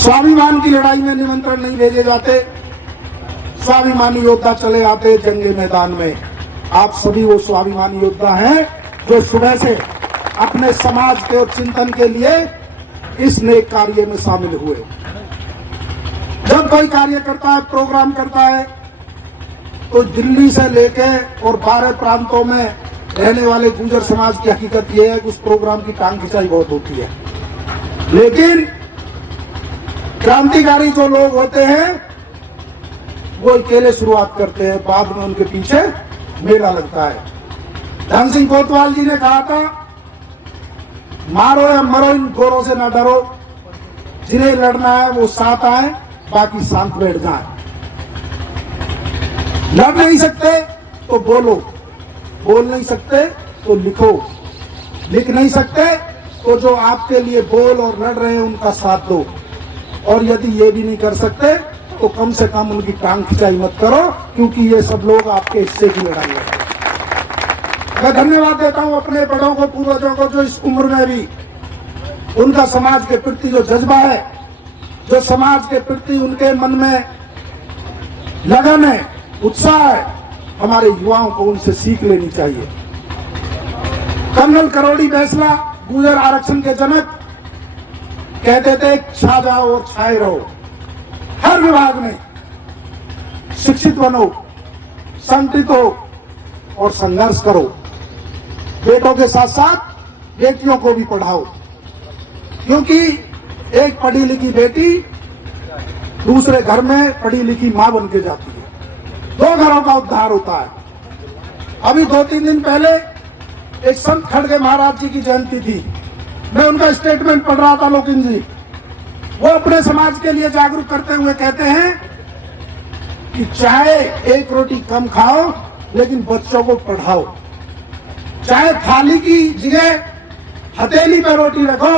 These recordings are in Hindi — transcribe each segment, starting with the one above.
स्वाभिमान की लड़ाई में निमंत्रण नहीं भेजे जाते, स्वाभिमानी योद्धा चले आते जंगे मैदान में। आप सभी वो स्वाभिमानी योद्धा हैं जो सुबह से अपने समाज के और चिंतन के लिए इस नेक कार्य में शामिल हुए। जब कोई कार्य करता है, प्रोग्राम करता है, तो दिल्ली से लेके और 12 प्रांतों में रहने वाले गुर्जर समाज की हकीकत यह है कि उस प्रोग्राम की टांग खिंचाई बहुत होती है। लेकिन क्रांतिकारी जो लोग होते हैं वो अकेले शुरुआत करते हैं, बाद में उनके पीछे मेला लगता है। धन सिंह कोतवाल जी ने कहा था, मारो या मरो, इन गोरों से ना डरो, जिन्हें लड़ना है वो साथ आए, बाकी शांत बैठ जाए। लड़ नहीं सकते तो बोलो, बोल नहीं सकते तो लिखो, लिख नहीं सकते तो जो आपके लिए बोल और लड़ रहे हैं उनका साथ दो, और यदि ये भी नहीं कर सकते तो कम से कम उनकी टांग खिंचाई मत करो, क्योंकि ये सब लोग आपके हिस्से की लड़ाई है। मैं धन्यवाद देता हूं अपने बड़ों को, पूर्वजों को, जो इस उम्र में भी उनका समाज के प्रति जो जज्बा है, जो समाज के प्रति उनके मन में लगन है, उत्साह है, हमारे युवाओं को उनसे सीख लेनी चाहिए। कर्नल करोड़ी बैसला, गुर्जर आरक्षण के जनक, कहते थे छा जाओ और छाए रहो। हर विभाग में शिक्षित बनो, संगठित हो और संघर्ष करो। बेटों के साथ साथ बेटियों को भी पढ़ाओ, क्योंकि एक पढ़ी लिखी बेटी दूसरे घर में पढ़ी लिखी मां बन के जाती है, 2 घरों का उद्धार होता है। अभी 2-3 दिन पहले एक संत खड़गे महाराज जी की जयंती थी। मैं उनका स्टेटमेंट पढ़ रहा था, लोकिन जी, वो अपने समाज के लिए जागरूक करते हुए कहते हैं कि चाहे एक रोटी कम खाओ लेकिन बच्चों को पढ़ाओ, चाहे थाली की जगह हथेली पे रोटी रखो,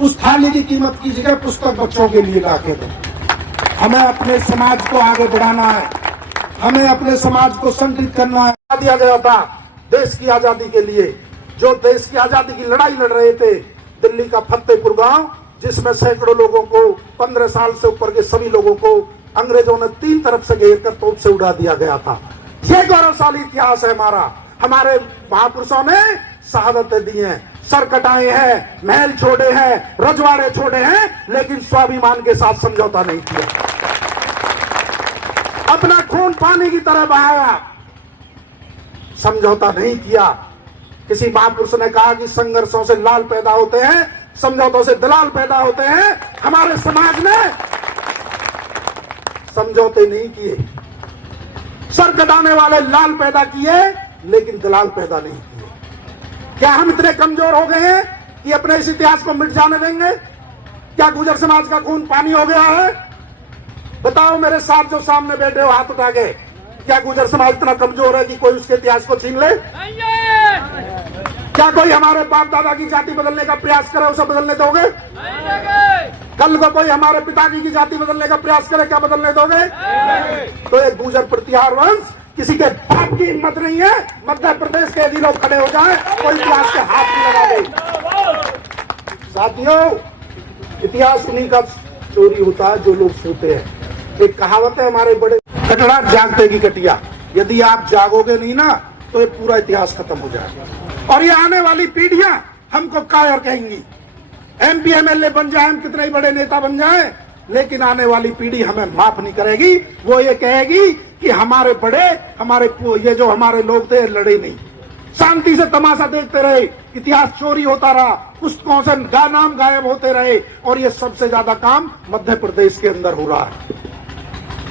उस थाली की कीमत की जगह पुस्तक बच्चों के लिए लाके दो। हमें अपने समाज को आगे बढ़ाना है, हमें अपने समाज को संगठित करना है। दिया गया था देश की आजादी के लिए, जो देश की आजादी की लड़ाई लड़ रहे थे, दिल्ली का फतेहपुर गांव, जिसमें सैकड़ों लोगों को, 15 साल से ऊपर के सभी लोगों को अंग्रेजों ने 3 तरफ से घेर कर तोप से उड़ा दिया गया था। यह गौरवशाली इतिहास है हमारा। हमारे महापुरुषों ने शहादतें दी हैं, सर कटाए हैं, महल छोड़े हैं, रजवाड़े छोड़े हैं, लेकिन स्वाभिमान के साथ समझौता नहीं किया। अपना खून पानी की तरह बहाया, समझौता नहीं किया। किसी महापुरुष ने कहा कि संघर्षों से लाल पैदा होते हैं, समझौतों से दलाल पैदा होते हैं। हमारे समाज ने समझौते नहीं किए, सर कटाने वाले लाल पैदा किए, लेकिन दलाल पैदा नहीं किए। क्या हम इतने कमजोर हो गए हैं कि अपने इस इतिहास को मिट जाने देंगे? क्या गुर्जर समाज का खून पानी हो गया है? बताओ मेरे साथ जो सामने बैठे हो, हाथ उठा के, क्या गुर्जर समाज इतना कमजोर है कि कोई उसके इतिहास को छीन ले? क्या कोई हमारे बाप दादा की जाति बदलने का प्रयास करे, उसे बदलने दोगे? कल को कोई हमारे पिताजी की जाति बदलने का प्रयास करे, क्या बदलने दोगे? तो एक गुर्जर प्रतिहार वंश किसी के बाप की हिम्मत नहीं है। मध्य प्रदेश के यदि लोग खड़े हो जाए, कोई इतिहास के हाथ नहीं लगा दे। साथियों, इतिहास उन्हीं का चोरी होता है जो लोग सोते हैं। एक कहावत है हमारे बड़े, कटड़ा जागते की कटिया। यदि आप जागोगे नहीं ना तो ये पूरा इतिहास खत्म हो जाएगा, और ये आने वाली पीढ़ियां हमको कायर कहेंगी। MP MLA बन जाए, हम कितने बड़े नेता बन जाएं, लेकिन आने वाली पीढ़ी हमें माफ नहीं करेगी। वो ये कहेगी कि हमारे बड़े, हमारे ये जो हमारे लोग थे लड़े नहीं, शांति से तमाशा देखते रहे, इतिहास चोरी होता रहा, पुस्तकों से नाम गायब होते रहे, और ये सबसे ज्यादा काम मध्य प्रदेश के अंदर हो रहा है।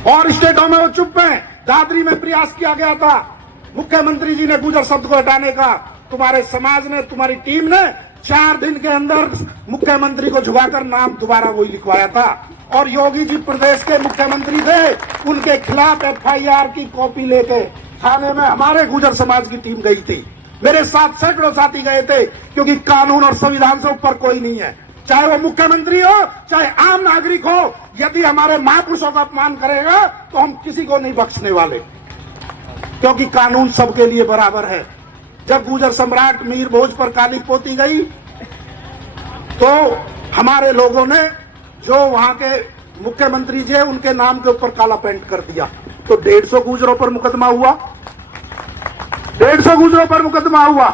और स्टेटों में वो चुप है। दादरी में प्रयास किया गया था, मुख्यमंत्री जी ने गुर्जर शब्द को हटाने का, तुम्हारे समाज ने, तुम्हारी टीम ने 4 दिन के अंदर मुख्यमंत्री को झुकाकर नाम दोबारा वही लिखवाया था। और योगी जी प्रदेश के मुख्यमंत्री थे, उनके खिलाफ FIR की कॉपी लेके थाने में हमारे गुर्जर समाज की टीम गई थी। मेरे साथ सैकड़ों साथी गए थे, क्योंकि कानून और संविधान से ऊपर कोई नहीं है। चाहे वो मुख्यमंत्री हो, चाहे आम नागरिक हो, यदि हमारे महापुरुषों का अपमान करेगा तो हम किसी को नहीं बख्शने वाले, क्योंकि कानून सबके लिए बराबर है। जब गुर्जर सम्राट मीर भोज पर काली पोती गई, तो हमारे लोगों ने जो वहां के मुख्यमंत्री जी है उनके नाम के ऊपर काला पेंट कर दिया, तो 150 गुजरों पर मुकदमा हुआ, 150 गुजरों पर मुकदमा हुआ।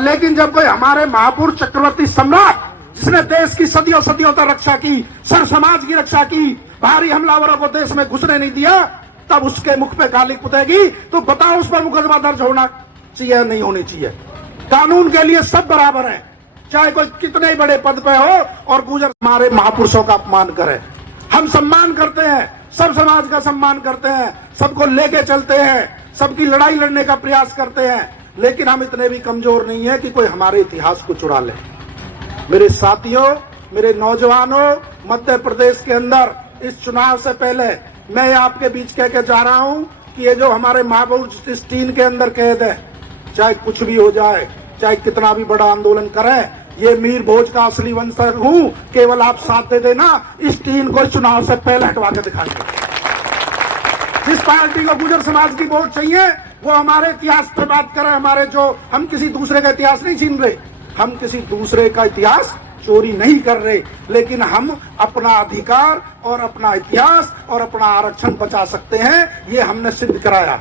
लेकिन जब कोई हमारे महापुरुष चक्रवर्ती सम्राट जिसने देश की सदियों सदियों तक रक्षा की, सर समाज की रक्षा की, बाहरी हमलावरों को देश में घुसने नहीं दिया, तब उसके मुख पे काली पुतेगी, तो बताओ उस पर मुकदमा दर्ज होना चाहिए नहीं होनी चाहिए। कानून के लिए सब बराबर हैं, चाहे कोई कितने ही बड़े पद पे हो, और गुजर हमारे महापुरुषों का अपमान करे। हम सम्मान करते हैं, सब समाज का सम्मान करते हैं, सबको लेके चलते हैं, सबकी लड़ाई लड़ने का प्रयास करते हैं, लेकिन हम इतने भी कमजोर नहीं है कि कोई हमारे इतिहास को चुरा ले। मेरे साथियों, मेरे नौजवानों, मध्य प्रदेश के अंदर इस चुनाव से पहले मैं आपके बीच कह के जा रहा हूं कि ये जो हमारे महापुरुष इस टीन के अंदर कैद है, चाहे कुछ भी हो जाए, चाहे कितना भी बड़ा आंदोलन करें, ये मीर भोज का असली वंशज हूं, केवल आप साथ दे देना, इस टीन को चुनाव से पहले हटवा के दिखाएंगे। जिस पार्टी को गुजर समाज की वोट चाहिए वो हमारे इतिहास पर बात करे, हमारे जो हम किसी दूसरे का इतिहास नहीं छीन रहे, हम किसी दूसरे का इतिहास चोरी नहीं कर रहे, लेकिन हम अपना अधिकार और अपना इतिहास और अपना आरक्षण बचा सकते हैं, ये हमने सिद्ध कराया।